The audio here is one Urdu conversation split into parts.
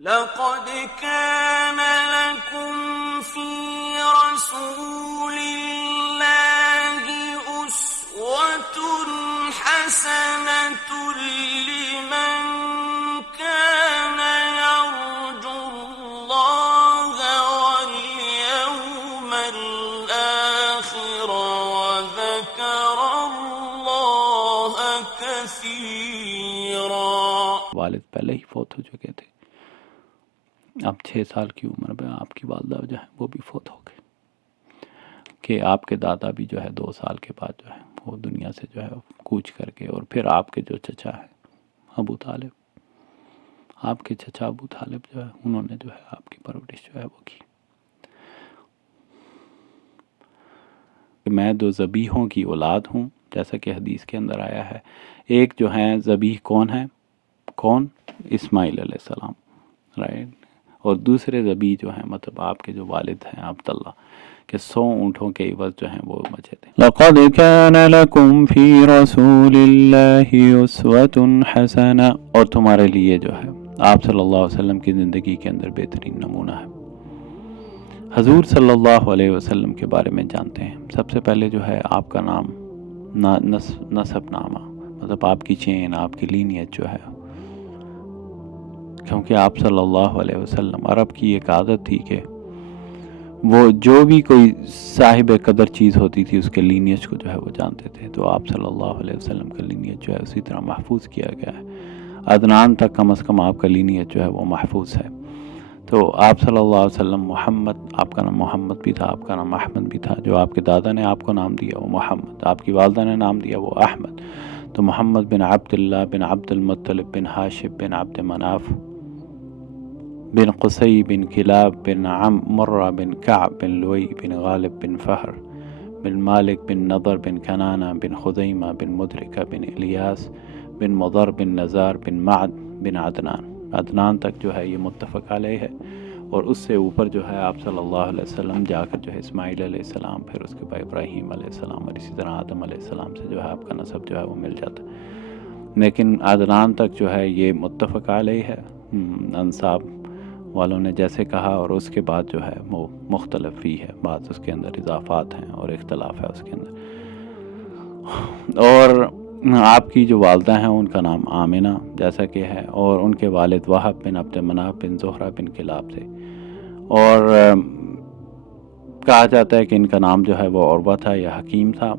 لقد كان لكم في رسول الله أسوة حسنة لمن كان يرجو الله واليوم الآخر وذكر الله كثيرا۔ والد پہلے ہی فوت ہو چکے تھے، اب 6 سال کی عمر میں آپ کی والدہ جو ہے وہ بھی فوت ہو گئے، کہ آپ کے دادا بھی جو ہے 2 سال کے بعد جو ہے وہ دنیا سے جو ہے کوچ کر کے، اور پھر آپ کے جو چچا ہے ابو طالب، آپ کے چچا ابو طالب جو ہے انہوں نے جو ہے آپ کی پرورش جو ہے وہ کی۔ میں 2 ذبیحوں کی اولاد ہوں، جیسا کہ حدیث کے اندر آیا ہے۔ ایک جو ہیں ذبیح کون ہے؟ کون؟ اسماعیل علیہ السلام، رائٹ۔ اور دوسرے ذبیح جو ہیں مطلب آپ کے جو والد ہیں عبداللہ، کہ 100 اونٹوں کے عوض جو ہیں وہ بچے تھے۔ لقد كان لكم في رسول الله اسوة حسنة، اور تمہارے لیے جو ہے آپ صلی اللہ علیہ وسلم کی زندگی کے اندر بہترین نمونہ ہے۔ حضور صلی اللہ علیہ وسلم کے بارے میں جانتے ہیں۔ سب سے پہلے جو ہے آپ کا نام، نسب نامہ، مطلب آپ کی چین، آپ کی لینیت جو ہے، کیونکہ آپ صلی اللہ علیہ وسلم، عرب کی ایک عادت تھی کہ وہ جو بھی کوئی صاحب قدر چیز ہوتی تھی اس کے لینیج کو جو ہے وہ جانتے تھے، تو آپ صلی اللہ علیہ وسلم کا لینیج جو ہے اسی طرح محفوظ کیا گیا ہے۔ عدنان تک کم از کم آپ کا لینیج جو ہے وہ محفوظ ہے۔ تو آپ صلی اللہ علیہ وسلم محمد، آپ کا نام محمد بھی تھا، آپ کا نام احمد بھی تھا، جو آپ کے دادا نے آپ کو نام دیا وہ محمد، آپ کی والدہ نے نام دیا وہ احمد۔ تو محمد بن عبداللہ بن عبد المطلب بن ہاشم بن عبد مناف بن قصی بن کلاب بن مرہ بن کعب بن لوئی بن غالب بن فہر بن مالک بن نضر بن کنانہ بن خزیمہ بن مدرکہ بن الیاس بن مضر بن نزار بن معد بن عدنان۔ عدنان تک جو ہے یہ متفق علیہ ہے، اور اس سے اوپر جو ہے آپ صلی اللہ علیہ وسلم جا کر جو ہے اسماعیل علیہ السلام، پھر اس کے بعد ابراہیم علیہ السلام، اور اسی طرح آدم علیہ السلام سے جو ہے آپ کا نسب جو ہے وہ مل جاتا ہے۔ لیکن عدنان تک جو ہے یہ متفق علیہ ہے، انصاب والوں نے جیسے کہا، اور اس کے بعد جو ہے وہ مختلف ہی ہے، بعض اس کے اندر اضافات ہیں اور اختلاف ہے اس کے اندر۔ اور آپ کی جو والدہ ہیں ان کا نام آمنہ جیسا کہ ہے، اور ان کے والد وہب بن عبد مناف بن زہرہ بن کلاب تھے، اور کہا جاتا ہے کہ ان کا نام جو ہے وہ عروہ تھا یا حکیم تھا،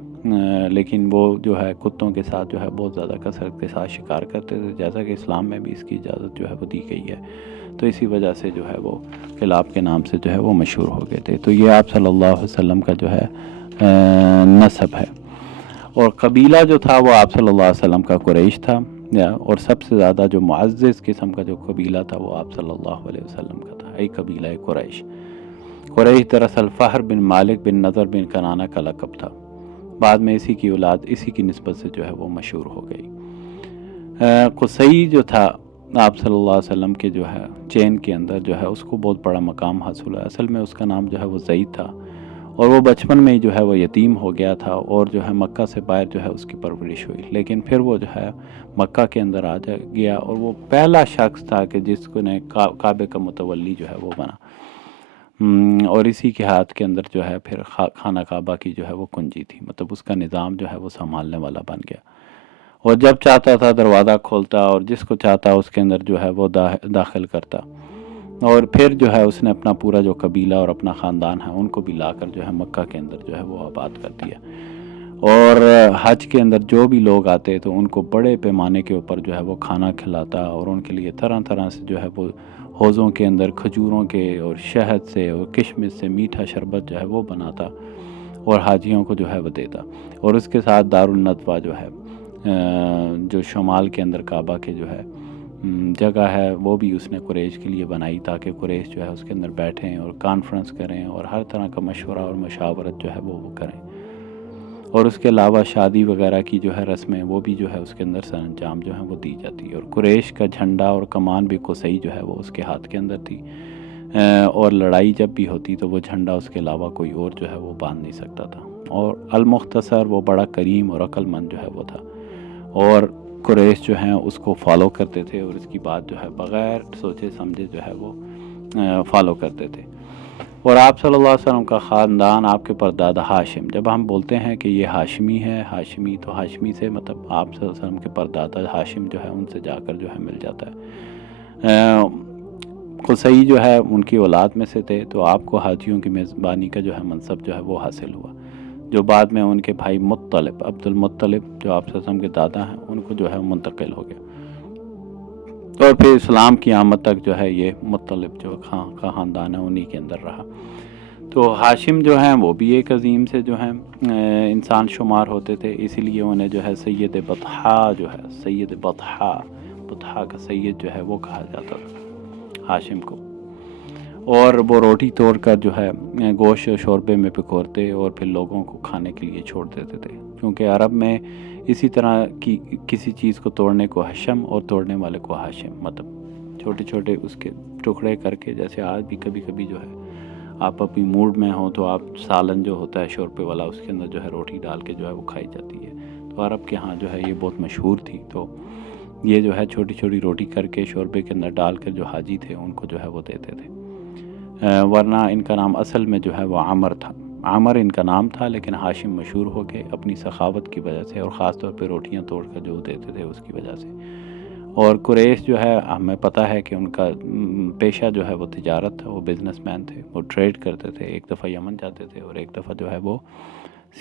لیکن وہ جو ہے کتوں کے ساتھ جو ہے بہت زیادہ کثرت کے ساتھ شکار کرتے تھے، جیسا کہ اسلام میں بھی اس کی اجازت جو ہے وہ دی گئی ہے، تو اسی وجہ سے جو ہے وہ کلاب کے نام سے جو ہے وہ مشہور ہو گئے تھے۔ تو یہ آپ صلی اللہ علیہ وسلم کا جو ہے نسب ہے۔ اور قبیلہ جو تھا وہ آپ صلی اللہ علیہ وسلم کا قریش تھا، اور سب سے زیادہ جو معزز قسم کا جو قبیلہ تھا وہ آپ صلی اللہ علیہ وسلم کا تھا، ایک قبیلہ قریش۔ قریش دراصل فہر بن مالک بن نضر بن کنانہ کا لقب تھا، بعد میں اسی کی اولاد اسی کی نسبت سے جو ہے وہ مشہور ہو گئی۔ قصی جو تھا آپ صلی اللہ علیہ وسلم کے جو ہے چین کے اندر جو ہے اس کو بہت بڑا مقام حاصل ہے۔ اصل میں اس کا نام جو ہے وہ زید تھا، اور وہ بچپن میں ہی جو ہے وہ یتیم ہو گیا تھا، اور جو ہے مکہ سے باہر جو ہے اس کی پرورش ہوئی، لیکن پھر وہ جو ہے مکہ کے اندر آ گیا، اور وہ پہلا شخص تھا کہ جس کو نے کعبے کا متولی جو ہے وہ بنا، اور اسی کے ہاتھ کے اندر جو ہے پھر خانہ کعبہ کی جو ہے وہ کنجی تھی، مطلب اس کا نظام جو ہے وہ سنبھالنے والا بن گیا، اور جب چاہتا تھا دروازہ کھولتا اور جس کو چاہتا اس کے اندر جو ہے وہ داخل کرتا، اور پھر جو ہے اس نے اپنا پورا جو قبیلہ اور اپنا خاندان ہے ان کو بھی لا کر جو ہے مکہ کے اندر جو ہے وہ آباد کر دیا، اور حج کے اندر جو بھی لوگ آتے تو ان کو بڑے پیمانے کے اوپر جو ہے وہ کھانا کھلاتا، اور ان کے لیے طرح طرح سے جو ہے وہ حوضوں کے اندر کھجوروں کے اور شہد سے اور کشمش سے میٹھا شربت جو ہے وہ بناتا، اور حاجیوں کو جو ہے وہ دیتا، اور اس کے ساتھ دارالندوہ جو ہے جو شمال کے اندر کعبہ کے جو ہے جگہ ہے وہ بھی اس نے قریش کے لیے بنائی، تاکہ قریش جو ہے اس کے اندر بیٹھیں اور کانفرنس کریں اور ہر طرح کا مشورہ اور مشاورت جو ہے وہ کریں، اور اس کے علاوہ شادی وغیرہ کی جو ہے رسمیں وہ بھی جو ہے اس کے اندر سر انجام جو ہے وہ دی جاتی ہے، اور قریش کا جھنڈا اور کمان بھی قصی جو ہے وہ اس کے ہاتھ کے اندر تھی، اور لڑائی جب بھی ہوتی تو وہ جھنڈا اس کے علاوہ کوئی اور جو ہے وہ باندھ نہیں سکتا تھا، اور المختصر وہ بڑا کریم اور عقل مند جو ہے وہ تھا، اور قریش جو ہیں اس کو فالو کرتے تھے اور اس کی بات جو ہے بغیر سوچے سمجھے جو ہے وہ فالو کرتے تھے. اور آپ صلی اللہ علیہ وسلم کا خاندان، آپ کے پردادا ہاشم، جب ہم بولتے ہیں کہ یہ ہاشمی ہے، ہاشمی، تو ہاشمی سے مطلب آپ صلی اللہ علیہ وسلم کے پردادا ہاشم جو ہے ان سے جا کر جو ہے مل جاتا ہے. قصی جو ہے ان کی اولاد میں سے تھے، تو آپ کو حاجیوں کی میزبانی کا جو ہے منصب جو ہے وہ حاصل ہوا، جو بعد میں ان کے بھائی مطلب، عبد المطلب جو آپ صلی اللہ علیہ وسلم کے دادا ہیں، ان کو جو ہے منتقل ہو گیا. اور پھر اسلام کی آمد تک جو ہے یہ مطلب جو کا خاندان ہے انہی کے اندر رہا. تو ہاشم جو ہیں وہ بھی ایک عظیم سے جو ہیں انسان شمار ہوتے تھے، اسی لیے انہیں جو ہے سید بطحا جو ہے، سید بطحا، بطحا کا سید جو ہے وہ کہا جاتا تھا ہاشم کو. اور وہ روٹی توڑ کر جو ہے گوشت شوربے میں پکورتے اور پھر لوگوں کو کھانے کے لیے چھوڑ دیتے تھے، کیونکہ عرب میں اسی طرح کی کسی چیز کو توڑنے کو حشم اور توڑنے والے کو ہاشم، مطلب چھوٹے چھوٹے اس کے ٹکڑے کر کے. جیسے آج بھی کبھی کبھی جو ہے آپ اپنی موڈ میں ہوں تو آپ سالن جو ہوتا ہے شوربے والا، اس کے اندر جو ہے روٹی ڈال کے جو ہے وہ کھائی جاتی ہے. تو عرب کے ہاں جو ہے یہ بہت مشہور تھی. تو یہ جو ہے چھوٹی چھوٹی روٹی کر کے شوربے کے اندر ڈال کر جو حاجی تھے ان کو جو ہے وہ دیتے تھے. ورنہ ان کا نام اصل میں جو ہے وہ عامر تھا، عامر ان کا نام تھا، لیکن ہاشم مشہور ہو کے اپنی سخاوت کی وجہ سے اور خاص طور پہ روٹیاں توڑ کر جو دیتے تھے اس کی وجہ سے. اور قریش جو ہے ہمیں پتہ ہے کہ ان کا پیشہ جو ہے وہ تجارت تھا، وہ بزنس مین تھے، وہ ٹریڈ کرتے تھے. ایک دفعہ یمن جاتے تھے اور ایک دفعہ جو ہے وہ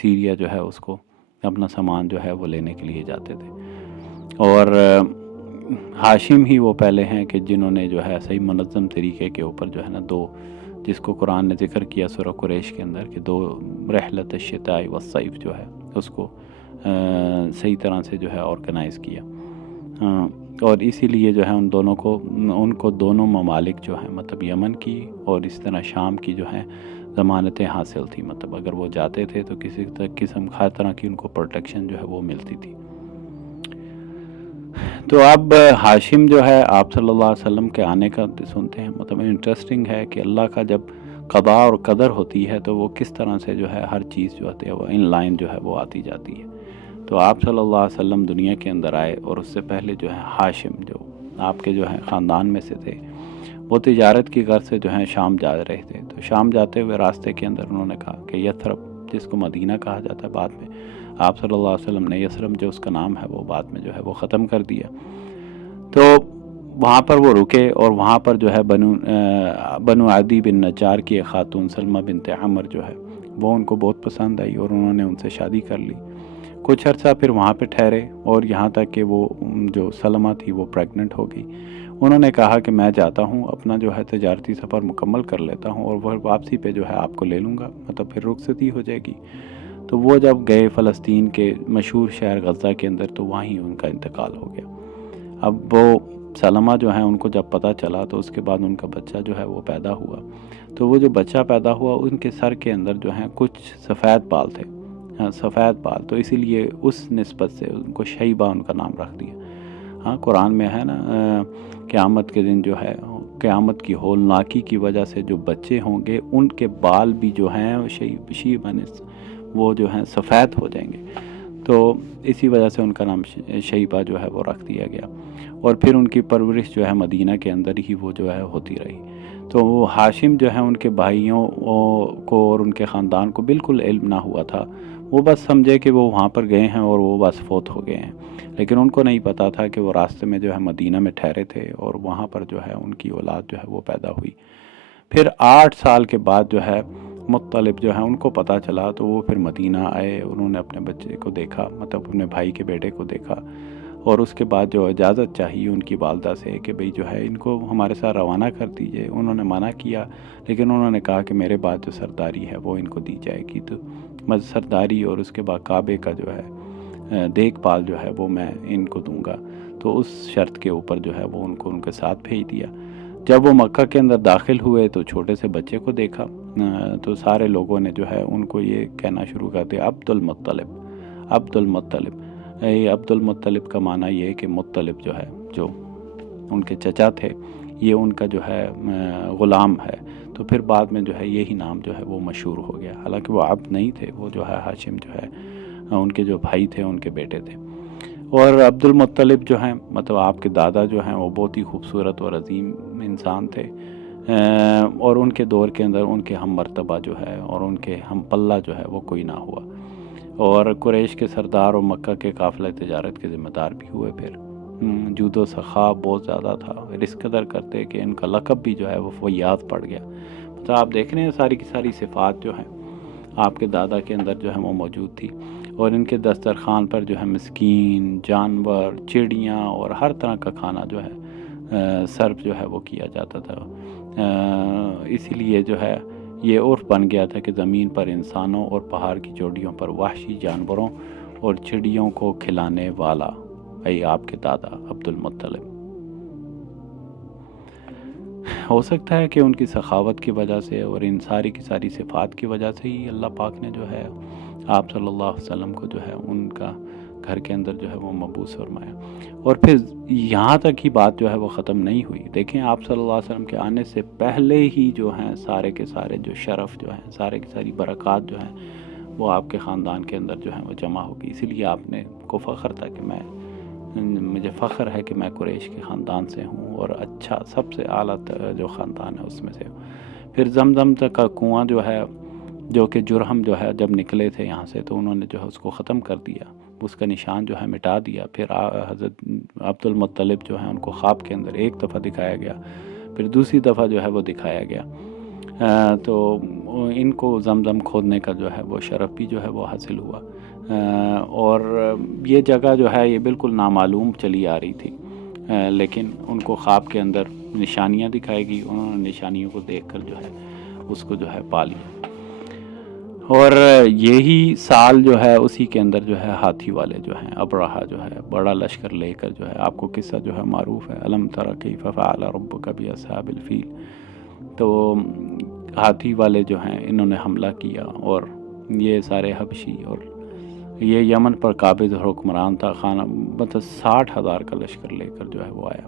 سیریا جو ہے اس کو اپنا سامان جو ہے وہ لینے کے لیے جاتے تھے. اور ہاشم ہی وہ پہلے ہیں کہ جنہوں نے جو ہے صحیح منظم طریقے کے اوپر جو ہے نا دو، جس کو قرآن نے ذکر کیا سورہ قریش کے اندر کہ 2 رحلت الشتاء والصیف جو ہے اس کو صحیح طرح سے جو ہے آرگنائز کیا. اور اسی لیے جو ہے ان کو دونوں ممالک جو ہیں مطلب یمن کی اور اس طرح شام کی جو ہیں ضمانتیں حاصل تھی. مطلب اگر وہ جاتے تھے تو کسی ہر طرح کی ان کو پروٹیکشن جو ہے وہ ملتی تھی. تو اب ہاشم جو ہے آپ صلی اللہ علیہ وسلم کے آنے کا سنتے ہیں. مطلب انٹرسٹنگ ہے کہ اللہ کا جب قضا اور قدر ہوتی ہے تو وہ کس طرح سے جو ہے ہر چیز جو ہوتی ہے وہ ان لائن جو ہے وہ آتی جاتی ہے. تو آپ صلی اللہ علیہ وسلم دنیا کے اندر آئے اور اس سے پہلے جو ہے ہاشم جو آپ کے جو ہے خاندان میں سے تھے، وہ تجارت کی غرض سے جو ہے شام جا رہے تھے. تو شام جاتے ہوئے راستے کے اندر انہوں نے کہا کہ یثرب، جس کو مدینہ کہا جاتا ہے بعد میں، آپ صلی اللہ علیہ وسلم نے یثرب جو اس کا نام ہے وہ بعد میں جو ہے وہ ختم کر دیا. تو وہاں پر وہ رکے اور وہاں پر جو ہے بنو عدی بن نجار کی ایک خاتون سلمہ بنت عمر جو ہے وہ ان کو بہت پسند آئی اور انہوں نے ان سے شادی کر لی. کچھ عرصہ پھر وہاں پہ ٹھہرے اور یہاں تک کہ وہ جو سلمہ تھی وہ پریگننٹ ہو گئی. انہوں نے کہا کہ میں جاتا ہوں اپنا جو ہے تجارتی سفر مکمل کر لیتا ہوں اور وہ واپسی پہ جو ہے آپ کو لے لوں گا، مطلب پھر رخصتی ہو جائے گی. تو وہ جب گئے فلسطین کے مشہور شہر غزہ کے اندر تو وہیں ان کا انتقال ہو گیا. اب وہ سلمہ جو ہیں ان کو جب پتہ چلا تو اس کے بعد ان کا بچہ جو ہے وہ پیدا ہوا. تو وہ جو بچہ پیدا ہوا ان کے سر کے اندر جو ہیں کچھ سفید بال تھے، سفید بال، تو اسی لیے اس نسبت سے ان کو شیبہ ان کا نام رکھ دیا. ہاں قرآن میں ہے نا قیامت کے دن جو ہے قیامت کی ہولناکی کی وجہ سے جو بچے ہوں گے ان کے بال بھی جو ہیں شیبہ وہ جو ہیں سفید ہو جائیں گے. تو اسی وجہ سے ان کا نام شیبہ جو ہے وہ رکھ دیا گیا. اور پھر ان کی پرورش جو ہے مدینہ کے اندر ہی وہ جو ہے ہوتی رہی. تو وہ ہاشم جو ہیں ان کے بھائیوں کو اور ان کے خاندان کو بالکل علم نہ ہوا تھا. وہ بس سمجھے کہ وہ وہاں پر گئے ہیں اور وہ بس فوت ہو گئے ہیں، لیکن ان کو نہیں پتہ تھا کہ وہ راستے میں جو ہے مدینہ میں ٹھہرے تھے اور وہاں پر جو ہے ان کی اولاد جو ہے وہ پیدا ہوئی. پھر 8 سال کے بعد جو ہے مطلب جو ہے ان کو پتہ چلا تو وہ پھر مدینہ آئے. انہوں نے اپنے بچے کو دیکھا، مطلب اپنے بھائی کے بیٹے کو دیکھا اور اس کے بعد جو اجازت چاہیے ان کی والدہ سے کہ بھئی جو ہے ان کو ہمارے ساتھ روانہ کر دیجئے. انہوں نے منع کیا، لیکن انہوں نے کہا کہ میرے بعد جو سرداری ہے وہ ان کو دی جائے گی. تو سرداری اور اس کے بعد کعبے کا جو ہے دیکھ بھال جو ہے وہ میں ان کو دوں گا. تو اس شرط کے اوپر جو ہے وہ ان کے ساتھ بھیج دیا. جب وہ مکہ کے اندر داخل ہوئے تو چھوٹے سے بچے کو دیکھا تو سارے لوگوں نے جو ہے ان کو یہ کہنا شروع کر دیا عبد المطلب، عبد المطلب. عبد المطلب کا معنی یہ ہے کہ مطلب جو ہے جو ان کے چچا تھے یہ ان کا جو ہے غلام ہے. تو پھر بعد میں جو ہے یہی نام جو ہے وہ مشہور ہو گیا. حالانکہ وہ عبد نہیں تھے، وہ جو ہے ہاشم جو ہے ان کے جو بھائی تھے ان کے بیٹے تھے. اور عبد المطلب جو ہیں مطلب آپ کے دادا جو ہیں وہ بہت ہی خوبصورت اور عظیم انسان تھے، اور ان کے دور کے اندر ان کے ہم مرتبہ جو ہے اور ان کے ہم پلہ جو ہے وہ کوئی نہ ہوا، اور قریش کے سردار اور مکہ کے قافلہ تجارت کے ذمہ دار بھی ہوئے۔ پھر جود و سخا بہت زیادہ تھا، اور اس قدر کرتے کہ ان کا لقب بھی جو ہے وہ فیاض پڑ گیا۔ تو آپ دیکھ رہے ہیں ساری کی ساری صفات جو ہیں آپ کے دادا کے اندر جو ہے وہ موجود تھی، اور ان کے دسترخوان پر جو ہے مسکین، جانور، چڑیاں اور ہر طرح کا کھانا جو ہے سرو جو ہے وہ کیا جاتا تھا۔ اسی لیے جو ہے یہ عرف بن گیا تھا کہ زمین پر انسانوں اور پہاڑ کی چوٹیوں پر وحشی جانوروں اور چڑیوں کو کھلانے والا اے آپ کے دادا عبد المطلب۔ ہو سکتا ہے کہ ان کی سخاوت کی وجہ سے اور ان ساری کی ساری صفات کی وجہ سے ہی اللہ پاک نے جو ہے آپ صلی اللہ علیہ وسلم کو جو ہے ان کا گھر کے اندر جو ہے وہ مبعوث فرمایا۔ اور پھر یہاں تک ہی بات جو ہے وہ ختم نہیں ہوئی۔ دیکھیں آپ صلی اللہ علیہ وسلم کے آنے سے پہلے ہی جو ہیں سارے کے سارے جو شرف جو ہیں، سارے کی ساری برکات جو ہیں وہ آپ کے خاندان کے اندر جو ہیں وہ جمع ہو گئی۔ اسی لیے آپ نے کو فخر تھا کہ مجھے فخر ہے کہ میں قریش کے خاندان سے ہوں، اور اچھا سب سے اعلیٰ جو خاندان ہے اس میں سے ہوں۔ پھر زمزم تک کا کنواں جو ہے، جو کہ جرہم جو ہے جب نکلے تھے یہاں سے تو انہوں نے جو ہے اس کو ختم کر دیا، اس کا نشان جو ہے مٹا دیا۔ پھر حضرت عبد المطلب جو ہیں ان کو خواب کے اندر ایک دفعہ دکھایا گیا، پھر دوسری دفعہ جو ہے وہ دکھایا گیا، تو ان کو زمزم کھودنے کا جو ہے وہ شرف بھی جو ہے وہ حاصل ہوا۔ اور یہ جگہ جو ہے یہ بالکل نامعلوم چلی آ رہی تھی، لیکن ان کو خواب کے اندر نشانیاں دکھائی گئی، انہوں نے نشانیوں کو دیکھ کر جو ہے اس کو جو ہے پا لیا۔ اور یہی سال جو ہے اسی کے اندر جو ہے ہاتھی والے جو ہیں ابرہا جو ہے بڑا لشکر لے کر جو ہے، آپ کو قصہ جو ہے معروف ہے، الم تر کیف فعل ربک باصحاب الفیل، تو ہاتھی والے جو ہیں انہوں نے حملہ کیا، اور یہ سارے حبشی اور یہ یمن پر قابض حکمران تھا، خانہ مطلب 60,000 کا لشکر لے کر جو ہے وہ آیا۔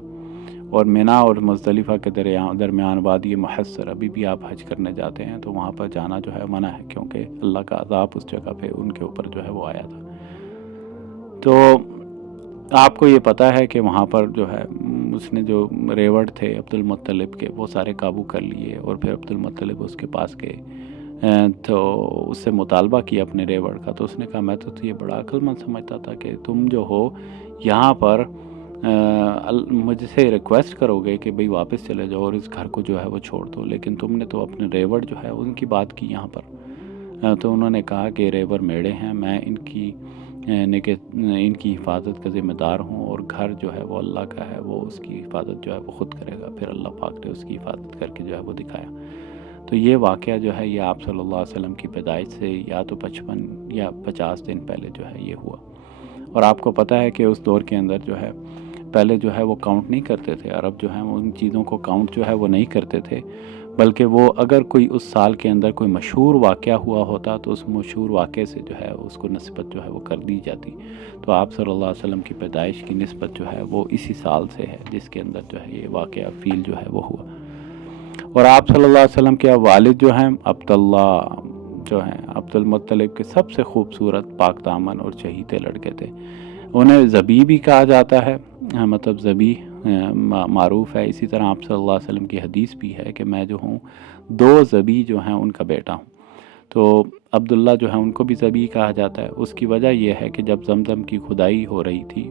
اور مینا اور مزدلفہ کے درمیان وادی محصر، ابھی بھی آپ حج کرنے جاتے ہیں تو وہاں پر جانا جو ہے منع ہے، کیونکہ اللہ کا عذاب اس جگہ پہ ان کے اوپر جو ہے وہ آیا تھا۔ تو آپ کو یہ پتہ ہے کہ وہاں پر جو ہے اس نے جو ریوڑ تھے عبد المطلب کے وہ سارے قابو کر لیے، اور پھر عبد المطلب اس کے پاس گئے تو اس سے مطالبہ کیا اپنے ریوڑ کا، تو اس نے کہا میں تو یہ بڑا عقل مند سمجھتا تھا کہ تم جو ہو یہاں پر مجھ سے ریکویسٹ کرو گے کہ بھئی واپس چلے جاؤ اور اس گھر کو جو ہے وہ چھوڑ دو، لیکن تم نے تو اپنے ریوڑ جو ہے ان کی بات کی یہاں پر۔ تو انہوں نے کہا کہ ریوڑ میرے ہیں، میں ان کی حفاظت کا ذمہ دار ہوں، اور گھر جو ہے وہ اللہ کا ہے، وہ اس کی حفاظت جو ہے وہ خود کرے گا۔ پھر اللہ پاک نے اس کی حفاظت کر کے جو ہے وہ دکھایا۔ تو یہ واقعہ جو ہے یہ آپ صلی اللہ علیہ وسلم کی پیدائش سے یا تو 55 یا 50 دن پہلے جو ہے یہ ہوا۔ اور آپ کو پتہ ہے کہ اس دور کے اندر جو ہے پہلے جو ہے وہ کاؤنٹ نہیں کرتے تھے، عرب جو ہیں ان چیزوں کو کاؤنٹ جو ہے وہ نہیں کرتے تھے، بلکہ وہ اگر کوئی اس سال کے اندر کوئی مشہور واقعہ ہوا ہوتا تو اس مشہور واقعے سے جو ہے اس کو نسبت جو ہے وہ کر دی جاتی۔ تو آپ صلی اللہ علیہ وسلم کی پیدائش کی نسبت جو ہے وہ اسی سال سے ہے جس کے اندر جو ہے یہ واقعہ فیل جو ہے وہ ہوا۔ اور آپ صلی اللہ علیہ وسلم کے والد جو ہیں عبداللہ جو ہیں عبد المطلب کے سب سے خوبصورت پاک دامن اور چہیتے لڑکے تھے، انہیں ذبی بھی کہا جاتا ہے، مطلب ذبی معروف ہے۔ اسی طرح آپ صلی اللہ علیہ وسلم کی حدیث بھی ہے کہ میں جو ہوں 2 ذبی جو ہیں ان کا بیٹا ہوں۔ تو عبداللہ جو ہے ان کو بھی ذبی کہا جاتا ہے۔ اس کی وجہ یہ ہے کہ جب زمزم کی کھدائی ہو رہی تھی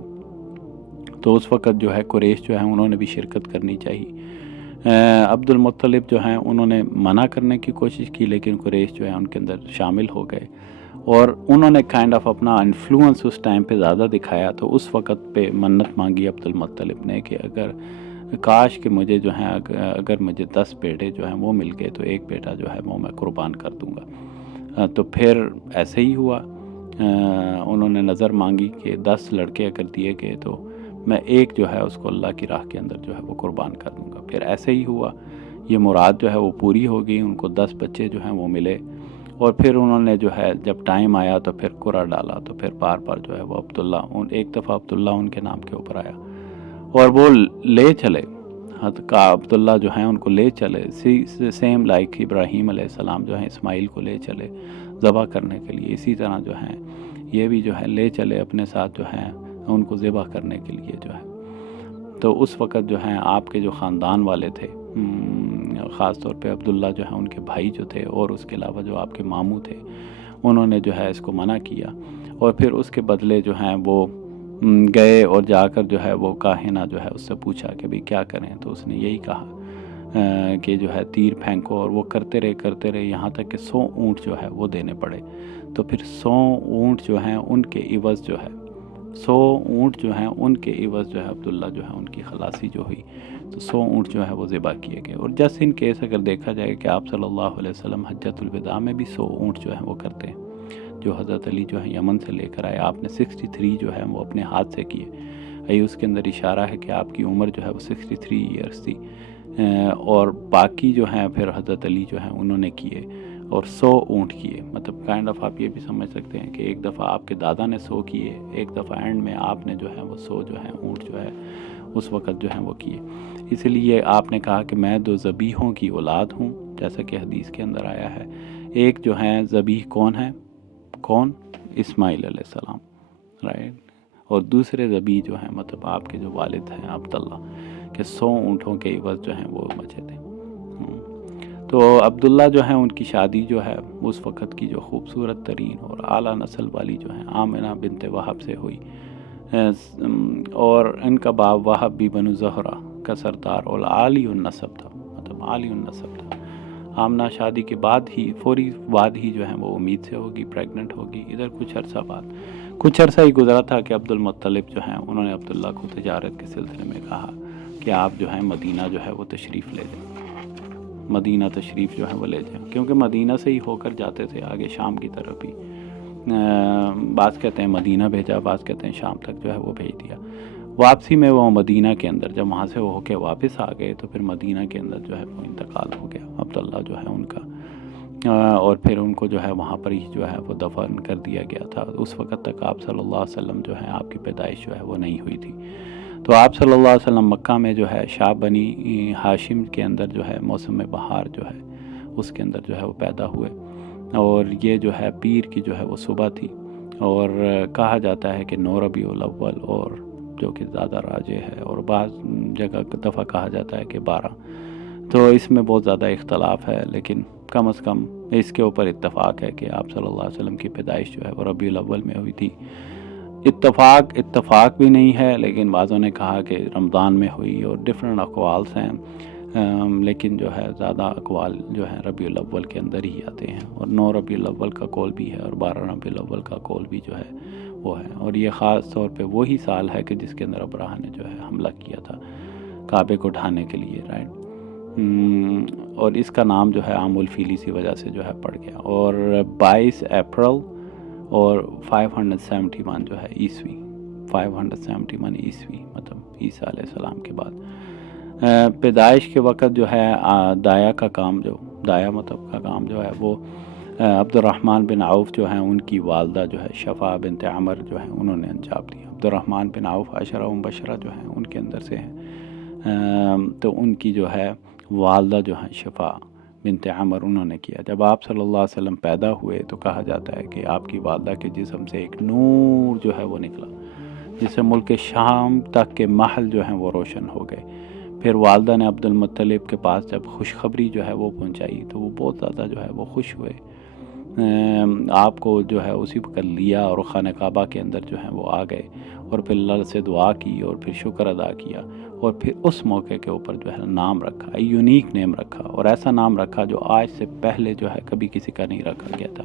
تو اس وقت جو ہے قریش جو ہے انہوں نے بھی شرکت کرنی چاہیے۔ عبد المطلب جو ہیں انہوں نے منع کرنے کی کوشش کی، لیکن قریش جو ہے ان کے اندر شامل ہو گئے، اور انہوں نے کائنڈ آف اپنا انفلوئنس اس ٹائم پہ زیادہ دکھایا۔ تو اس وقت پہ منت مانگی عبد المطلب نے کہ اگر کاش کہ مجھے جو ہے اگر مجھے 10 بیٹے جو ہیں وہ مل گئے تو ایک بیٹا جو ہے وہ میں قربان کر دوں گا۔ تو پھر ایسے ہی ہوا، انہوں نے نظر مانگی کہ 10 لڑکے اگر دیے گئے تو میں ایک جو ہے اس کو اللہ کی راہ کے اندر جو ہے وہ قربان کر دوں گا۔ پھر ایسے ہی ہوا، یہ مراد جو ہے وہ پوری ہو گئی، ان کو 10 بچے جو ہیں وہ ملے، اور پھر انہوں نے جو ہے جب ٹائم آیا تو پھر قرعہ ڈالا، تو پھر بار بار جو ہے وہ عبداللہ ایک دفعہ عبداللہ ان کے نام کے اوپر آیا، اور وہ لے چلے عبداللہ جو ہیں ان کو لے چلے، سیم لائک ابراہیم علیہ السلام جو ہیں اسماعیل کو لے چلے ذبح کرنے کے لیے، اسی طرح جو ہیں یہ بھی جو ہے لے چلے اپنے ساتھ جو ہیں ان کو ذبح کرنے کے لیے جو ہے. تو اس وقت جو ہیں آپ کے جو خاندان والے تھے، خاص طور پہ عبداللہ جو ہے ان کے بھائی جو تھے، اور اس کے علاوہ جو آپ کے ماموں تھے، انہوں نے جو ہے اس کو منع کیا. اور پھر اس کے بدلے جو ہیں وہ گئے اور جا کر جو ہے وہ کاہنہ جو ہے اس سے پوچھا کہ بھئی کیا کریں. تو اس نے یہی کہا کہ جو ہے تیر پھینکو، اور وہ کرتے رہے یہاں تک کہ 100 اونٹ جو ہے وہ دینے پڑے. تو پھر 100 اونٹ جو ہیں ان کے عوض جو ہے 100 اونٹ جو ہیں ان کے عوض جو ہے عبداللہ جو ہے ان کی خلاصی جو ہوئی، تو 100 اونٹ جو ہے وہ ذبح کیے گئے. اور جس ان کیس اگر دیکھا جائے کہ آپ صلی اللہ علیہ وسلم حجۃ الوداع میں بھی 100 اونٹ جو ہیں وہ کرتے ہیں، جو حضرت علی جو ہے یمن سے لے کر آئے. آپ نے 63 جو ہے وہ اپنے ہاتھ سے کیے. اس کے اندر اشارہ ہے کہ آپ کی عمر جو ہے وہ 63 ایئرس تھی. اور باقی جو ہیں پھر حضرت علی جو ہیں انہوں نے کیے اور 100 اونٹ کیے. مطلب کائنڈ آف آپ یہ بھی سمجھ سکتے ہیں کہ ایک دفعہ آپ کے دادا نے 100 کیے، ایک دفعہ اینڈ میں آپ نے جو ہے وہ 100 جو ہے اونٹ جو ہے اس وقت جو ہیں وہ کیے. اس لیے آپ نے کہا کہ میں 2 ذبیحوں کی اولاد ہوں، جیسا کہ حدیث کے اندر آیا ہے. ایک جو ہیں ذبیح کون؟ اسماعیل علیہ السلام، رائٹ. اور دوسرے ذبیح جو ہیں مطلب آپ کے جو والد ہیں عبداللہ، کہ 100 اونٹوں کے عوض جو ہیں وہ بچے تھے. تو عبداللہ جو ہیں ان کی شادی جو ہے اس وقت کی جو خوبصورت ترین اور اعلیٰ نسل والی جو ہیں آمنہ بنت وہب سے ہوئی. اور ان کا باپ وہب بھی بنو زہرہ کا سردار اور عالی النسب تھا، مطلب عالی النسب تھا. آمنہ شادی کے بعد ہی فوری بعد ہی جو ہے وہ امید سے ہوگی، پریگننٹ ہوگی. ادھر کچھ عرصہ ہی گزرا تھا کہ عبد المطلب جو ہیں انہوں نے عبداللہ کو تجارت کے سلسلے میں کہا کہ آپ جو ہیں مدینہ جو ہے وہ تشریف لے جائیں، مدینہ تشریف جو ہے وہ لے جائیں. کیونکہ مدینہ سے ہی ہو کر جاتے تھے آگے شام کی طرف ہی. بعض کہتے ہیں مدینہ بھیجا، بعض کہتے ہیں شام تک جو ہے وہ بھیج دیا. واپسی میں وہ مدینہ کے اندر جب وہاں سے وہ ہو کے واپس آ گئے تو پھر مدینہ کے اندر جو ہے وہ انتقال ہو گیا عبداللہ جو ہے ان کا. اور پھر ان کو جو ہے وہاں پر ہی جو ہے وہ دفن کر دیا گیا تھا. اس وقت تک آپ صلی اللہ علیہ وسلم جو ہے آپ کی پیدائش جو ہے وہ نہیں ہوئی تھی. تو آپ صلی اللہ علیہ وسلم مکہ میں جو ہے شاہ بنی ہاشم کے اندر جو ہے موسم بہار جو ہے اس کے اندر جو ہے وہ پیدا ہوئے. اور یہ جو ہے پیر کی جو ہے وہ صبح تھی، اور کہا جاتا ہے کہ 9 ربیع الاول، اور جو کہ زیادہ راجح ہے، اور بعض جگہ دفعہ کہا جاتا ہے کہ 12. تو اس میں بہت زیادہ اختلاف ہے، لیکن کم از کم اس کے اوپر اتفاق ہے کہ آپ صلی اللہ علیہ وسلم کی پیدائش جو ہے وہ ربیع الاول میں ہوئی تھی. اتفاق بھی نہیں ہے، لیکن بعضوں نے کہا کہ رمضان میں ہوئی، اور ڈفرینٹ اقوال ہیں. لیکن جو ہے زیادہ اقوال جو ہیں ربیع الاول کے اندر ہی آتے ہیں، اور 9 ربیع الاول کا قول بھی ہے اور 12 ربیع الاول کا قول بھی جو ہے وہ ہے. اور یہ خاص طور پہ وہی سال ہے کہ جس کے اندر ابراہہ نے جو ہے حملہ کیا تھا کعبے کو ڈھانے کے لیے، رائٹ. اور اس کا نام جو ہے عام الفیل اسی وجہ سے جو ہے پڑ گیا. اور 22 اپریل اور 571 جو ہے عیسوی، 571 عیسوی مطلب عیسیٰ علیہ السلام کے بعد. پیدائش کے وقت جو ہے دایا کا کام جو ہے وہ عبد الرحمن بن عوف جو ہیں ان کی والدہ جو ہے شفا بنت عمر جو ہیں انہوں نے انجام دیا. عبد الرحمن بن عوف عشرہ مبشرہ جو ہیں ان کے اندر سے ہیں. تو ان کی جو ہے والدہ جو ہیں شفا بنت عمر انہوں نے کیا. جب آپ صلی اللہ علیہ وسلم پیدا ہوئے تو کہا جاتا ہے کہ آپ کی والدہ کے جسم سے ایک نور جو ہے وہ نکلا، جس سے ملک شام تک کے محل جو ہیں وہ روشن ہو گئے. پھر والدہ نے عبد المطلب کے پاس جب خوشخبری جو ہے وہ پہنچائی تو وہ بہت زیادہ جو ہے وہ خوش ہوئے. آپ کو جو ہے اسی وقت لیا اور خانہ کعبہ کے اندر جو ہے وہ آ گئے، اور پھر اللہ سے دعا کی اور پھر شکر ادا کیا، اور پھر اس موقع کے اوپر جو ہے نام رکھا، یونیک نیم رکھا، اور ایسا نام رکھا جو آج سے پہلے جو ہے کبھی کسی کا نہیں رکھا گیا تھا،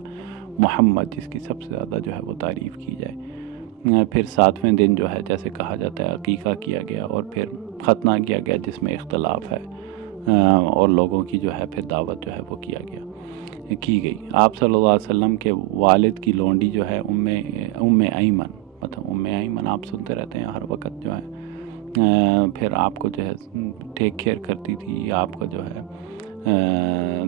محمد، جس کی سب سے زیادہ جو ہے وہ تعریف کی جائے. پھر 7ویں دن جو ہے جیسے کہا جاتا ہے عقیقہ کیا گیا، اور پھر ختنہ کیا گیا جس میں اختلاف ہے، اور لوگوں کی جو ہے پھر دعوت جو ہے وہ کی گئی. آپ صلی اللہ علیہ وسلم کے والد کی لونڈی جو ہے ام ایمن، مطلب ام ایمن آپ سنتے رہتے ہیں ہر وقت جو ہے، پھر آپ کو جو ہے ٹیک کیئر کرتی تھی، آپ کا جو ہے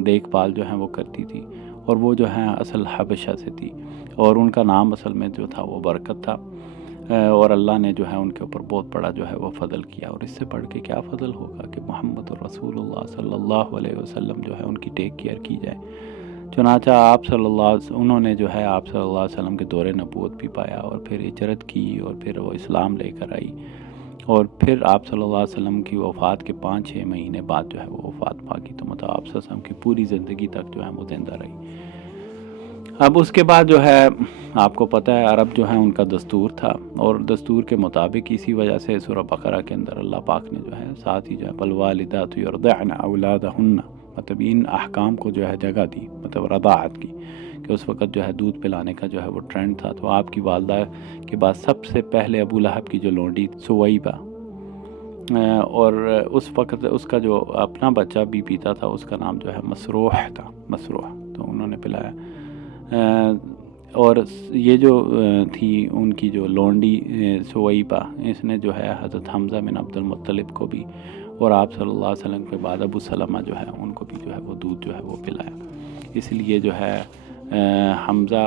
دیکھ بھال جو ہے وہ کرتی تھی. اور وہ جو ہے اصل حبشہ سے تھی، اور ان کا نام اصل میں جو تھا وہ برکت تھا. اور اللہ نے جو ہے ان کے اوپر بہت بڑا جو ہے وہ فضل کیا. اور اس سے بڑھ کے کیا فضل ہوگا کہ محمد رسول اللہ صلی اللہ علیہ وسلم جو ہے ان کی ٹیک کیئر کی جائے. چنانچہ انہوں نے جو ہے آپ صلی اللہ علیہ وسلم کے دور نبوت بھی پایا، اور پھر ہجرت کی، اور پھر وہ اسلام لے کر آئی، اور پھر آپ صلی اللہ علیہ وسلم کی وفات کے 5-6 مہینے بعد جو ہے وہ وفات پا گئی، تو مطلب آپ صلی اللہ علیہ وسلم کی پوری زندگی تک جو ہے وہ زندہ رہی۔ اب اس کے بعد جو ہے آپ کو پتہ ہے عرب جو ہے ان کا دستور تھا، اور دستور کے مطابق اسی وجہ سے سورہ بقرہ کے اندر اللہ پاک نے جو ہے ساتھ ہی جو ہے فالوالدات یرضعن اولادہن، مطلب ان احکام کو جو ہے جگہ دی، مطلب رضاعت کی، کہ اس وقت جو ہے دودھ پلانے کا جو ہے وہ ٹرینڈ تھا۔ تو آپ کی والدہ کے بعد سب سے پہلے ابو لہب کی جو لونڈی سویبہ، اور اس وقت اس کا جو اپنا بچہ بھی پیتا تھا اس کا نام جو ہے مسروح تھا، مسروح، تو انہوں نے پلایا۔ اور یہ جو تھی ان کی جو لونڈی سویبہ، اس نے جو ہے حضرت حمزہ بن عبد المطلب کو بھی، اور آپ صلی اللہ علیہ وسلم کے بعد ابو سلمہ جو ہے ان کو بھی جو ہے وہ دودھ جو ہے وہ پلایا۔ اس لیے جو ہے حمزہ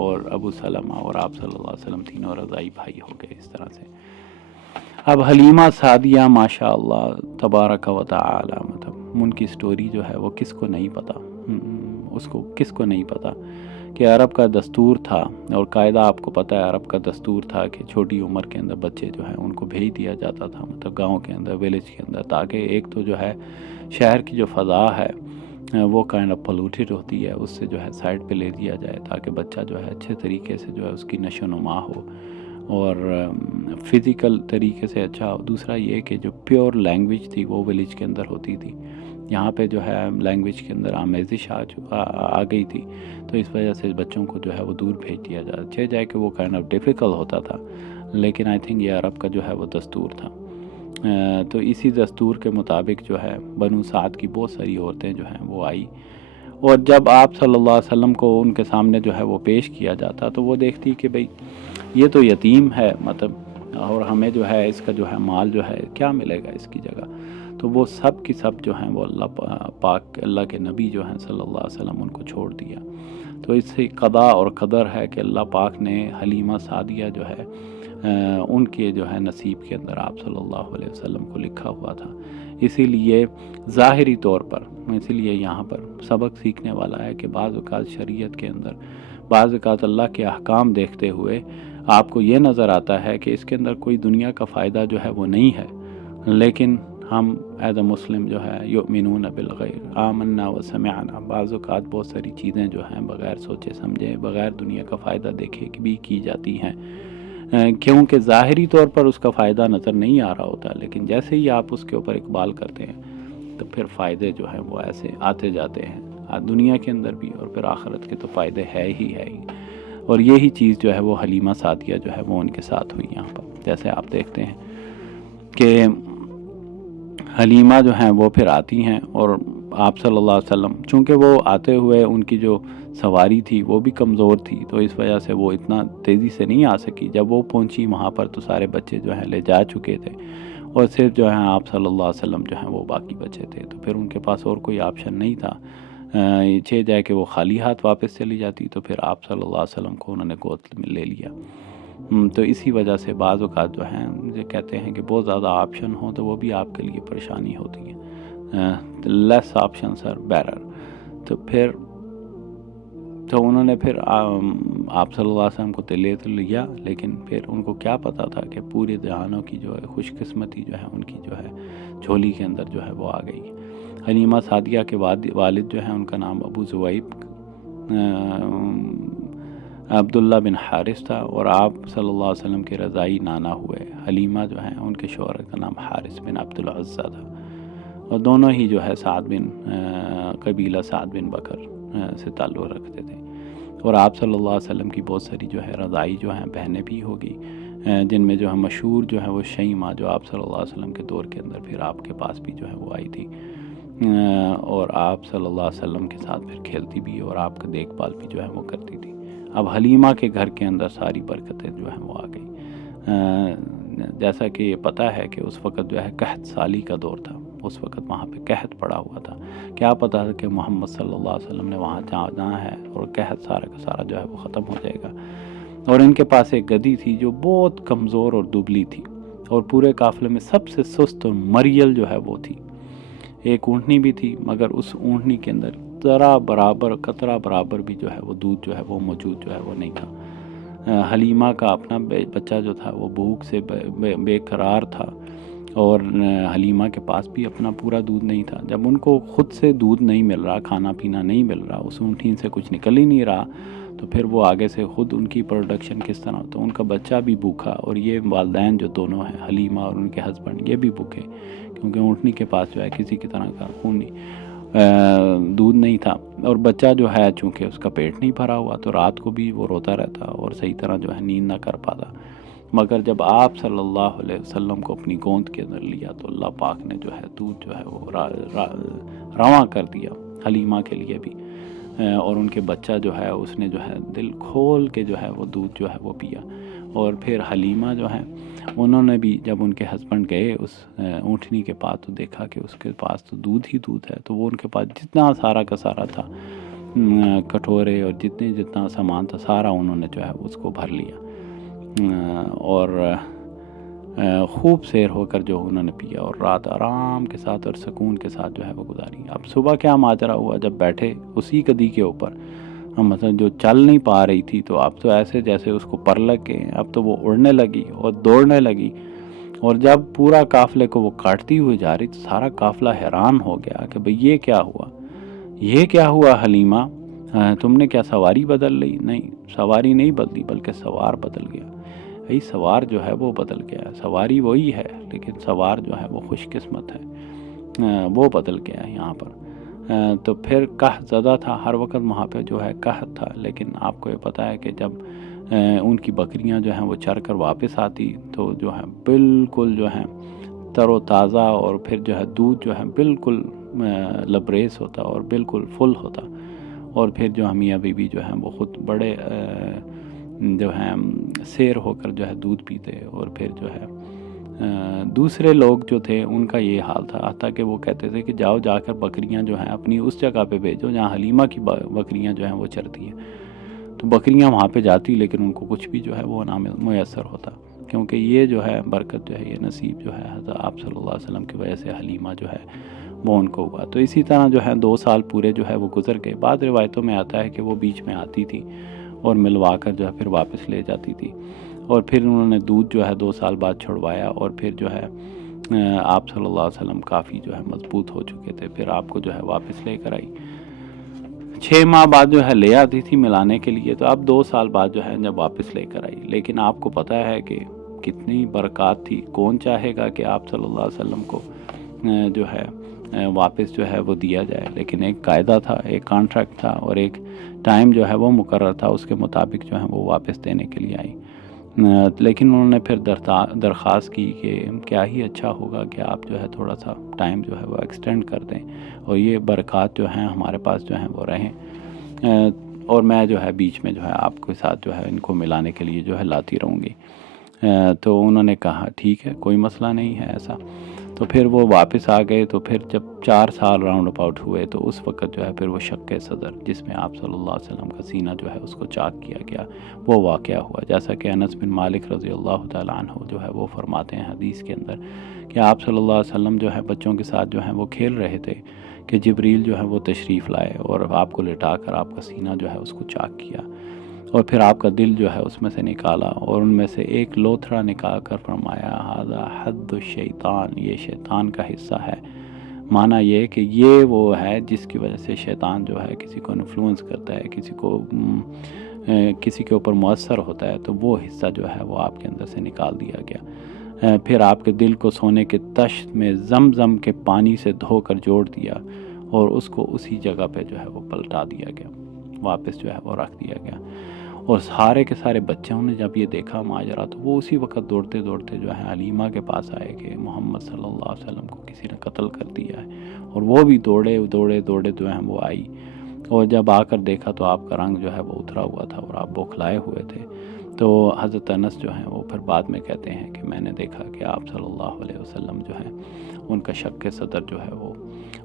اور ابو سلمہ اور آپ صلی اللہ علیہ وسلم تینوں رضاعی بھائی ہو گئے اس طرح سے۔ اب حلیمہ سعدیہ ماشاء اللہ تبارک و تعالی، مطلب ان کی سٹوری جو ہے وہ کس کو نہیں پتہ، اس کو کس کو نہیں پتہ کہ عرب کا دستور تھا، اور قاعدہ آپ کو پتہ ہے عرب کا دستور تھا کہ چھوٹی عمر کے اندر بچے جو ہیں ان کو بھیج دیا جاتا تھا، مطلب گاؤں کے اندر، ویلیج کے اندر، تاکہ ایک تو جو ہے شہر کی جو فضا ہے وہ کائنڈ آف پولوٹیڈ ہوتی ہے، اس سے جو ہے سائڈ پہ لے دیا جائے، تاکہ بچہ جو ہے اچھے طریقے سے جو ہے اس کی نشو و نما ہو، اور فزیکل طریقے سے اچھا ہو۔ دوسرا یہ کہ جو پیور لینگویج تھی وہ ویلیج کے اندر ہوتی تھی، یہاں پہ جو ہے لینگویج کے اندر آمیزش آ گئی تھی، تو اس وجہ سے بچوں کو جو ہے وہ دور بھیج دیا جائے، جائے کہ وہ کائنڈ آف ڈیفیکلٹ ہوتا تھا، لیکن آئی تھنک یہ عرب کا جو ہے وہ دستور تھا۔ تو اسی دستور کے مطابق جو ہے بنو سعد کی بہت ساری عورتیں جو ہیں وہ آئی، اور جب آپ صلی اللہ علیہ وسلم کو ان کے سامنے جو ہے وہ پیش کیا جاتا تو وہ دیکھتی کہ بھئی یہ تو یتیم ہے، مطلب، اور ہمیں جو ہے اس کا جو ہے مال جو ہے کیا ملے گا اس کی جگہ، تو وہ سب کی سب جو ہیں وہ اللہ پاک، اللہ کے نبی جو ہیں صلی اللہ علیہ وسلم ان کو چھوڑ دیا۔ تو اس سے قضا اور قدر ہے کہ اللہ پاک نے حلیمہ سعدیہ جو ہے ان کے جو ہے نصیب کے اندر آپ صلی اللہ علیہ وسلم کو لکھا ہوا تھا۔ اسی لیے ظاہری طور پر، اسی لیے یہاں پر سبق سیکھنے والا ہے کہ بعض اوقات شریعت کے اندر بعض اوقات اللہ کے احکام دیکھتے ہوئے آپ کو یہ نظر آتا ہے کہ اس کے اندر کوئی دنیا کا فائدہ جو ہے وہ نہیں ہے، لیکن ہم ایز اے مسلم جو ہے یؤمنون بالغیب آمنا و سمعنا، بعض اوقات بہت ساری چیزیں جو ہیں بغیر سوچے سمجھے، بغیر دنیا کا فائدہ دیکھے بھی کی جاتی ہیں، کیونکہ ظاہری طور پر اس کا فائدہ نظر نہیں آ رہا ہوتا، لیکن جیسے ہی آپ اس کے اوپر اقبال کرتے ہیں تو پھر فائدے جو ہیں وہ ایسے آتے جاتے ہیں، دنیا کے اندر بھی اور پھر آخرت کے تو فائدے ہے ہی۔ اور یہی چیز جو ہے وہ حلیمہ سعدیہ جو ہے وہ ان کے ساتھ ہوئی یہاں پر، جیسے آپ دیکھتے ہیں کہ حلیمہ جو ہیں وہ پھر آتی ہیں، اور آپ صلی اللہ علیہ وسلم چونکہ وہ آتے ہوئے ان کی جو سواری تھی وہ بھی کمزور تھی، تو اس وجہ سے وہ اتنا تیزی سے نہیں آ سکی۔ جب وہ پہنچی وہاں پر تو سارے بچے جو ہیں لے جا چکے تھے، اور صرف جو ہیں آپ صلی اللہ علیہ وسلم جو ہیں وہ باقی بچے تھے، تو پھر ان کے پاس اور کوئی آپشن نہیں تھا، جائے کہ وہ خالی ہاتھ واپس چلی جاتی، تو پھر آپ صلی اللہ علیہ وسلم کو انہوں نے گود میں لے لیا۔ تو اسی وجہ سے بعض اوقات جو ہیں مجھے کہتے ہیں کہ بہت زیادہ آپشن ہوں تو وہ بھی آپ کے لیے پریشانی ہوتی ہے، لیس آپشنس آر بیٹر۔ تو پھر تو انہوں نے پھر آپ صلی اللہ علیہ وسلم کو لے تو لیا، لیکن پھر ان کو کیا پتہ تھا کہ پورے جہانوں کی جو ہے خوش قسمتی جو ہے ان کی جو ہے جھولی کے اندر جو ہے وہ آ گئی۔ حلیمہ سعدیہ کے والد جو ہیں ان کا نام ابو زویب عبداللہ بن حارث تھا، اور آپ صلی اللہ علیہ وسلم کے رضاعی نانا ہوئے۔ حلیمہ جو ہیں ان کے شوہر کا نام حارث بن عبد العزیٰ تھا، اور دونوں ہی جو ہے قبیلہ سعد بن بکر سے تعلق رکھتے تھے، اور آپ صلی اللہ علیہ وسلم کی بہت ساری جو ہے رضاعی جو ہیں بہنیں بھی ہوگی، جن میں جو ہے مشہور جو ہے وہ شیمہ، جو آپ صلی اللہ علیہ وسلم کے دور کے اندر پھر آپ کے پاس بھی جو ہے وہ آئی تھی، اور آپ صلی اللہ علیہ وسلم کے ساتھ پھر کھیلتی بھی اور آپ کا دیکھ بھال بھی جو ہے وہ کرتی تھی۔ اب حلیمہ کے گھر کے اندر ساری برکتیں جو ہیں وہ آ گئی، جیسا کہ یہ پتہ ہے کہ اس وقت جو ہے قحط سالی کا دور تھا، اس وقت وہاں پہ قحط پڑا ہوا تھا، کیا پتہ تھا کہ محمد صلی اللہ علیہ وسلم نے وہاں جانا ہے اور قحط سارا کا سارا جو ہے وہ ختم ہو جائے گا۔ اور ان کے پاس ایک گدھی تھی جو بہت کمزور اور دبلی تھی، اور پورے قافلے میں سب سے سست اور مریل جو ہے وہ تھی۔ ایک اونٹنی بھی تھی، مگر اس اونٹنی کے اندر قطرہ برابر بھی جو ہے وہ دودھ جو ہے وہ موجود جو ہے وہ نہیں تھا۔ حلیمہ کا اپنا بچہ جو تھا وہ بھوک سے بے قرار تھا، اور حلیمہ کے پاس بھی اپنا پورا دودھ نہیں تھا۔ جب ان کو خود سے دودھ نہیں مل رہا، کھانا پینا نہیں مل رہا، اس اونٹین سے کچھ نکل ہی نہیں رہا، تو پھر وہ آگے سے خود ان کی پروڈکشن کس طرح ہوتا ہے؟ ان کا بچہ بھی بھوکا، اور یہ والدین جو دونوں ہیں، حلیمہ اور ان کے ہسبینڈ، یہ بھی بھوکے، کیونکہ اونٹنی کے پاس جو ہے کسی کی طرح کا دودھ نہیں تھا، اور بچہ جو ہے چونکہ اس کا پیٹ نہیں بھرا ہوا تو رات کو بھی وہ روتا رہتا اور صحیح طرح جو ہے نیند نہ کر پاتا۔ مگر جب آپ صلی اللہ علیہ وسلم کو اپنی گود کے اندر لیا تو اللہ پاک نے جو ہے دودھ جو ہے وہ رواں کر دیا حلیمہ کے لیے بھی، اور ان کے بچہ جو ہے اس نے جو ہے دل کھول کے جو ہے وہ دودھ جو ہے وہ پیا۔ اور پھر حلیمہ جو ہے انہوں نے بھی جب ان کے ہسبینڈ گئے اس اونٹنی کے پاس تو دیکھا کہ اس کے پاس تو دودھ ہی دودھ ہے، تو وہ ان کے پاس جتنا سارا کا سارا تھا کٹورے اور جتنا سامان تھا سارا انہوں نے جو ہے اس کو بھر لیا، اور خوب سیر ہو کر جو انہوں نے پیا، اور رات آرام کے ساتھ اور سکون کے ساتھ جو ہے وہ گزاری۔ اب صبح کیا ماجرا ہوا، جب بیٹھے اسی گدی کے اوپر، مثلا جو چل نہیں پا رہی تھی تو اب تو ایسے جیسے اس کو پر لگ گئے، اب تو وہ اڑنے لگی اور دوڑنے لگی، اور جب پورا قافلے کو وہ کاٹتی ہوئی جا رہی تو سارا قافلہ حیران ہو گیا کہ بھئی یہ کیا ہوا حلیمہ، تم نے کیا سواری بدل لی؟ نہیں، سواری نہیں بدلی بلکہ سوار بدل گیا۔ سوار جو ہے وہ بدل گیا، سواری وہی ہے لیکن سوار جو ہے وہ خوش قسمت ہے، وہ بدل گیا یہاں پر۔ تو پھر قحط زدہ تھا، ہر وقت وہاں پہ جو ہے قحط تھا، لیکن آپ کو یہ پتہ ہے کہ جب ان کی بکریاں جو ہیں وہ چر کر واپس آتی تو جو ہے بالکل جو ہے تر و تازہ، اور پھر جو ہے دودھ جو ہے بالکل لبریز ہوتا اور بالکل فل ہوتا، اور پھر جو میاں بی بی جو ہیں وہ خود بڑے جو ہیں سیر ہو کر جو ہے دودھ پیتے، اور پھر جو ہے دوسرے لوگ جو تھے ان کا یہ حال تھا، حتیٰ کہ وہ کہتے تھے کہ جا کر بکریاں جو ہیں اپنی اس جگہ پہ بھیجو جہاں حلیمہ کی بکریاں جو ہیں وہ چرتی ہیں، تو بکریاں وہاں پہ جاتی لیکن ان کو کچھ بھی جو ہے وہ نہ میسر ہوتا، کیونکہ یہ جو ہے برکت جو ہے، یہ نصیب جو ہے حضرت آپ صلی اللہ علیہ وسلم کی وجہ سے حلیمہ جو ہے وہ ان کو ہوا۔ تو اسی طرح جو ہے 2 سال پورے جو ہے وہ گزر گئے۔ بعض روایتوں میں آتا ہے کہ وہ بیچ میں آتی تھی اور ملوا کر جو ہے پھر واپس لے جاتی تھی، اور پھر انہوں نے دودھ جو ہے 2 سال بعد چھڑوایا، اور پھر جو ہے آپ صلی اللہ علیہ وسلم کافی جو ہے مضبوط ہو چکے تھے، پھر آپ کو جو ہے واپس لے کر آئی۔ 6 ماہ بعد جو ہے لے آتی تھی ملانے کے لیے، تو اب 2 سال بعد جو ہے جب واپس لے کر آئی، لیکن آپ کو پتہ ہے کہ کتنی برکات تھی، کون چاہے گا کہ آپ صلی اللہ علیہ وسلم کو جو ہے واپس جو ہے وہ دیا جائے، لیکن ایک قاعدہ تھا، ایک کانٹریکٹ تھا، اور ایک ٹائم جو ہے وہ مقرر تھا، اس کے مطابق جو ہے وہ واپس دینے کے لیے آئی۔ لیکن انہوں نے پھر درخواست کی کہ کیا ہی اچھا ہوگا کہ آپ جو ہے تھوڑا سا ٹائم جو ہے وہ ایکسٹینڈ کر دیں، اور یہ برکات جو ہیں ہمارے پاس جو ہیں وہ رہیں، اور میں جو ہے بیچ میں جو ہے آپ کے ساتھ جو ہے ان کو ملانے کے لیے جو ہے لاتی رہوں گی۔ تو انہوں نے کہا ٹھیک ہے، کوئی مسئلہ نہیں ہے ایسا۔ تو پھر وہ واپس آ گئے، تو پھر جب 4 سال راؤنڈ اباؤٹ ہوئے تو اس وقت جو ہے پھر وہ شق صدر، جس میں آپ صلی اللہ علیہ وسلم کا سینہ جو ہے اس کو چاک کیا گیا، وہ واقعہ ہوا، جیسا کہ انس بن مالک رضی اللہ تعالیٰ عنہ جو ہے وہ فرماتے ہیں حدیث کے اندر کہ آپ صلی اللہ علیہ وسلم جو ہے بچوں کے ساتھ جو ہے وہ کھیل رہے تھے کہ جبریل جو ہے وہ تشریف لائے اور آپ کو لٹا کر آپ کا سینہ جو ہے اس کو چاک کیا، اور پھر آپ کا دل جو ہے اس میں سے نکالا، اور ان میں سے ایک لوتھڑا نکال کر فرمایا ھذا حد الشیطان، یہ شیطان کا حصہ ہے۔ معنی یہ کہ یہ وہ ہے جس کی وجہ سے شیطان جو ہے کسی کو انفلوئنس کرتا ہے، کسی کے اوپر مؤثر ہوتا ہے، تو وہ حصہ جو ہے وہ آپ کے اندر سے نکال دیا گیا۔ پھر آپ کے دل کو سونے کے تشت میں زمزم کے پانی سے دھو کر جوڑ دیا، اور اس کو اسی جگہ پہ جو ہے وہ پلٹا دیا گیا، واپس جو ہے وہ رکھ دیا گیا۔ اور سارے کے سارے بچوں نے جب یہ دیکھا ماجرا تو وہ اسی وقت دوڑتے دوڑتے جو ہے حلیمہ کے پاس آئے کہ محمد صلی اللہ علیہ وسلم کو کسی نے قتل کر دیا ہے، اور وہ بھی دوڑے جو ہے وہ آئی، اور جب آ کر دیکھا تو آپ کا رنگ جو ہے وہ اترا ہوا تھا اور آپ بوکھلائے ہوئے تھے۔ تو حضرت انس جو ہیں وہ پھر بعد میں کہتے ہیں کہ میں نے دیکھا کہ آپ صلی اللہ علیہ وسلم جو ہے ان کا شق صدر جو ہے وہ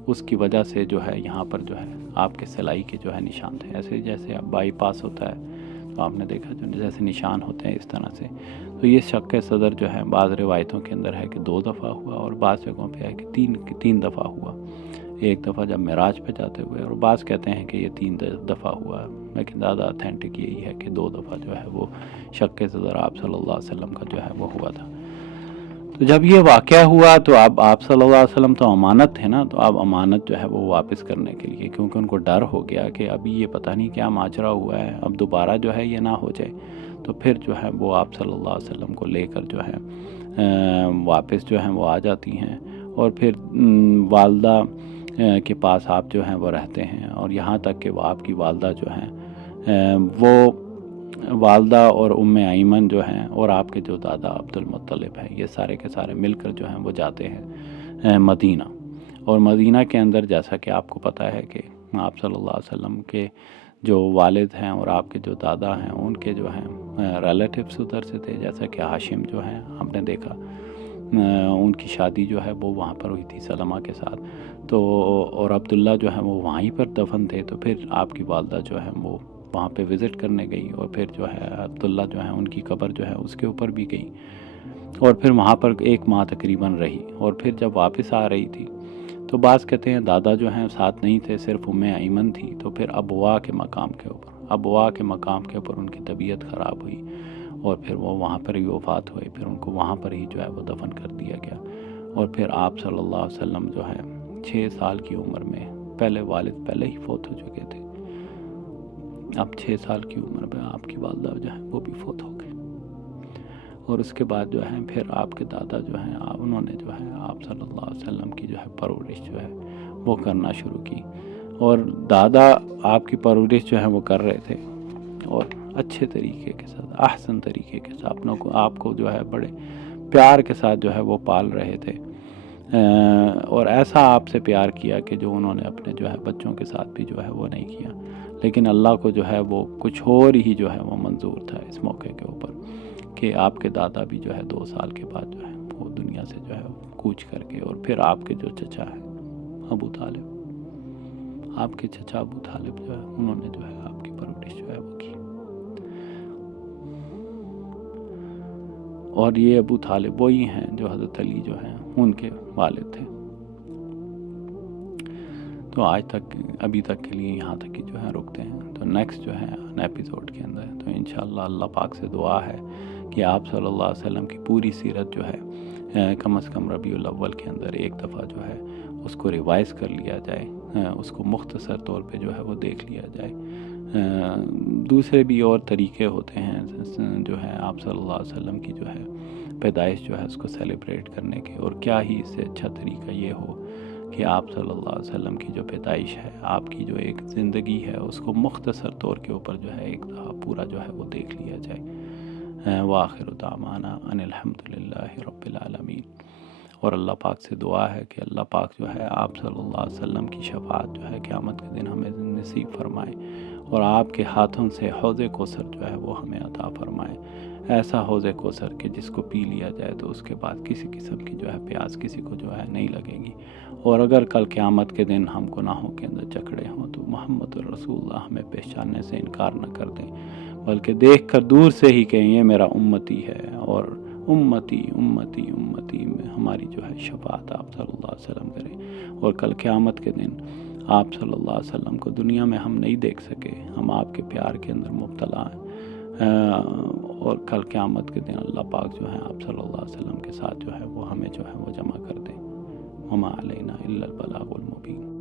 اس کی وجہ سے جو ہے یہاں پر جو ہے آپ کے سلائی کے جو ہے نشان تھے، ایسے جیسے اب بائی پاس ہوتا ہے تو آپ نے دیکھا جو جیسے نشان ہوتے ہیں اس طرح سے۔ تو یہ شق صدر جو ہے بعض روایتوں کے اندر ہے کہ 2 دفعہ ہوا، اور بعض جگہوں پہ ہے کہ 3 دفعہ ہوا۔ ایک دفعہ جب معراج پہ جاتے ہوئے، اور بعض کہتے ہیں کہ یہ 3 دفعہ ہوا ہے، لیکن زیادہ اتھینٹک یہی ہے کہ 2 دفعہ جو ہے وہ شق صدر آپ صلی اللہ علیہ وسلم کا جو ہے وہ ہوا تھا۔ تو جب یہ واقعہ ہوا تو اب آپ صلی اللہ علیہ وسلم تو امانت تھے نا، تو اب امانت جو ہے وہ واپس کرنے کے لیے، کیونکہ ان کو ڈر ہو گیا کہ ابھی یہ پتہ نہیں کیا ماجرا ہوا ہے، اب دوبارہ جو ہے یہ نہ ہو جائے، تو پھر جو ہے وہ آپ صلی اللہ علیہ وسلم کو لے کر جو ہے واپس جو ہیں وہ آ جاتی ہیں، اور پھر والدہ کے پاس آپ جو ہیں وہ رہتے ہیں، اور یہاں تک کہ وہ آپ کی والدہ جو ہیں وہ والدہ اور ام ایمن جو ہیں اور آپ کے جو دادا عبد المطلب ہیں، یہ سارے کے سارے مل کر جو ہیں وہ جاتے ہیں مدینہ۔ اور مدینہ کے اندر جیسا کہ آپ کو پتہ ہے کہ آپ صلی اللہ علیہ وسلم کے جو والد ہیں اور آپ کے جو دادا ہیں ان کے جو ہیں ریلیٹیوز ادھر سے تھے، جیسا کہ ہاشم جو ہیں آپ نے دیکھا ان کی شادی جو ہے وہ وہاں پر ہوئی تھی سلمہ کے ساتھ، تو اور عبداللہ جو ہے وہ وہیں پر دفن تھے، تو پھر آپ کی والدہ جو ہے وہ وہاں پہ وزٹ کرنے گئی، اور پھر جو ہے عبداللہ جو ہے ان کی قبر جو ہے اس کے اوپر بھی گئی، اور پھر وہاں پر 1 ماہ تقریباً رہی، اور پھر جب واپس آ رہی تھی تو بعض کہتے ہیں دادا جو ہیں ساتھ نہیں تھے، صرف ام ایمن تھی، تو پھر ابوا کے مقام کے اوپر ان کی طبیعت خراب ہوئی، اور پھر وہ وہاں پر ہی وفات ہوئے، پھر ان کو وہاں پر ہی جو ہے وہ دفن کر دیا گیا، اور پھر آپ صلی اللہ علیہ وسلم جو ہے 6 سال کی عمر میں، پہلے والد پہلے ہی فوت ہو چکے تھے، اب 6 سال کی عمر میں آپ کی والدہ جو ہے وہ بھی فوت ہو گئی، اور اس کے بعد جو ہے پھر آپ کے دادا جو ہیں انہوں نے جو ہے آپ صلی اللہ علیہ وسلم کی جو ہے پرورش جو ہے وہ کرنا شروع کی، اور دادا آپ کی پرورش جو ہے وہ کر رہے تھے، اور اچھے طریقے کے ساتھ، احسن طریقے کے ساتھ اپنوں کو آپ کو جو ہے بڑے پیار کے ساتھ جو ہے وہ پال رہے تھے، اور ایسا آپ سے پیار کیا کہ جو انہوں نے اپنے جو ہے بچوں کے ساتھ بھی جو ہے وہ نہیں کیا، لیکن اللہ کو جو ہے وہ کچھ اور ہی جو ہے وہ منظور تھا اس موقع کے اوپر، کہ آپ کے دادا بھی جو ہے 2 سال کے بعد جو ہے وہ دنیا سے جو ہے کوچ کر کے، اور پھر آپ کے جو چچا ہے ابو طالب، آپ کے چچا ابو طالب جو ہے انہوں نے جو ہے آپ کی پرورش جو ہے وہ کی، اور یہ ابو طالب وہی ہیں جو حضرت علی جو ہیں ان کے والد تھے۔ تو آج تک ابھی تک کے لیے یہاں تک ہی جو ہے رکتے ہیں، تو نیکسٹ جو ہے ایپیسوڈ کے اندر تو انشاءاللہ اللہ پاک سے دعا ہے کہ آپ صلی اللہ علیہ وسلم کی پوری سیرت جو ہے کم از کم ربیع الاول کے اندر 1 دفعہ جو ہے اس کو ریوائز کر لیا جائے، اس کو مختصر طور پہ جو ہے وہ دیکھ لیا جائے۔ دوسرے بھی اور طریقے ہوتے ہیں جو ہے آپ صلی اللہ علیہ وسلم کی جو ہے پیدائش جو ہے اس کو سیلیبریٹ کرنے کے، اور کیا ہی اس سے اچھا طریقہ یہ ہو کہ آپ صلی اللہ علیہ وسلم کی جو پیدائش ہے، آپ کی جو ایک زندگی ہے، اس کو مختصر طور کے اوپر جو ہے ایک دفعہ پورا جو ہے وہ دیکھ لیا جائے۔ وآخر دعوانا ان الحمدللہ رب العالمین۔ اور اللہ پاک سے دعا ہے کہ اللہ پاک جو ہے آپ صلی اللہ علیہ وسلم کی شفاعت جو ہے قیامت کے دن ہمیں نصیب فرمائے، اور آپ کے ہاتھوں سے حوض کوثر جو ہے وہ ہمیں عطا فرمائے، ایسا حوض کوثر کہ جس کو پی لیا جائے تو اس کے بعد کسی قسم کی جو ہے پیاس کسی کو جو ہے نہیں لگے گی، اور اگر کل قیامت کے دن ہم گناہوں کے اندر جکڑے ہوں تو محمد رسول اللہ ہمیں پہچاننے سے انکار نہ کر دیں، بلکہ دیکھ کر دور سے ہی کہیں یہ میرا امتی ہے، اور امتی امتی امتی میں ہماری جو ہے شفاعت آپ صلی اللہ علیہ وسلم کریں، اور کل قیامت کے دن آپ صلی اللہ علیہ وسلم کو دنیا میں ہم نہیں دیکھ سکے، ہم آپ کے پیار کے اندر مبتلا ہیں، اور کل قیامت کے دن اللہ پاک جو ہے آپ صلی اللہ علیہ وسلم کے ساتھ جو ہے وہ ہمیں جو ہے وہ جمع کر دیں۔ وما علینا الا البلاغ المبین۔